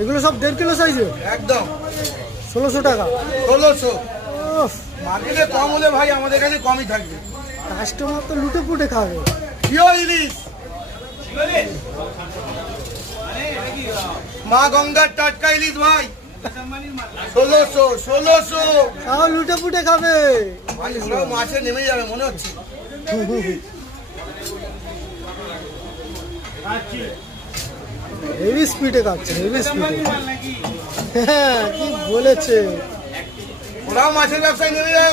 এগুলো সব 1.5 কিলো সাইজে একদম 1600 টাকা। 1600 মার্কেটে কম হলে ভাই আমাদের কাছে কমই থাকবে। কাস্টমার তো লুটে পুটে খাবে। ইলিশ মা গঙ্গার টাটকা ইলিশ ভাই 1600 তাও লুটে পুটে খাবে ভাই। ওরাও মাছে নেমে যাবে মনে হচ্ছে। হেভি স্পিডে খাচ্ছে, হেভি স্পিডে। হ্যাঁ কি বলেছে, ওরাও মাছের ব্যবসায় নেমে যাবে।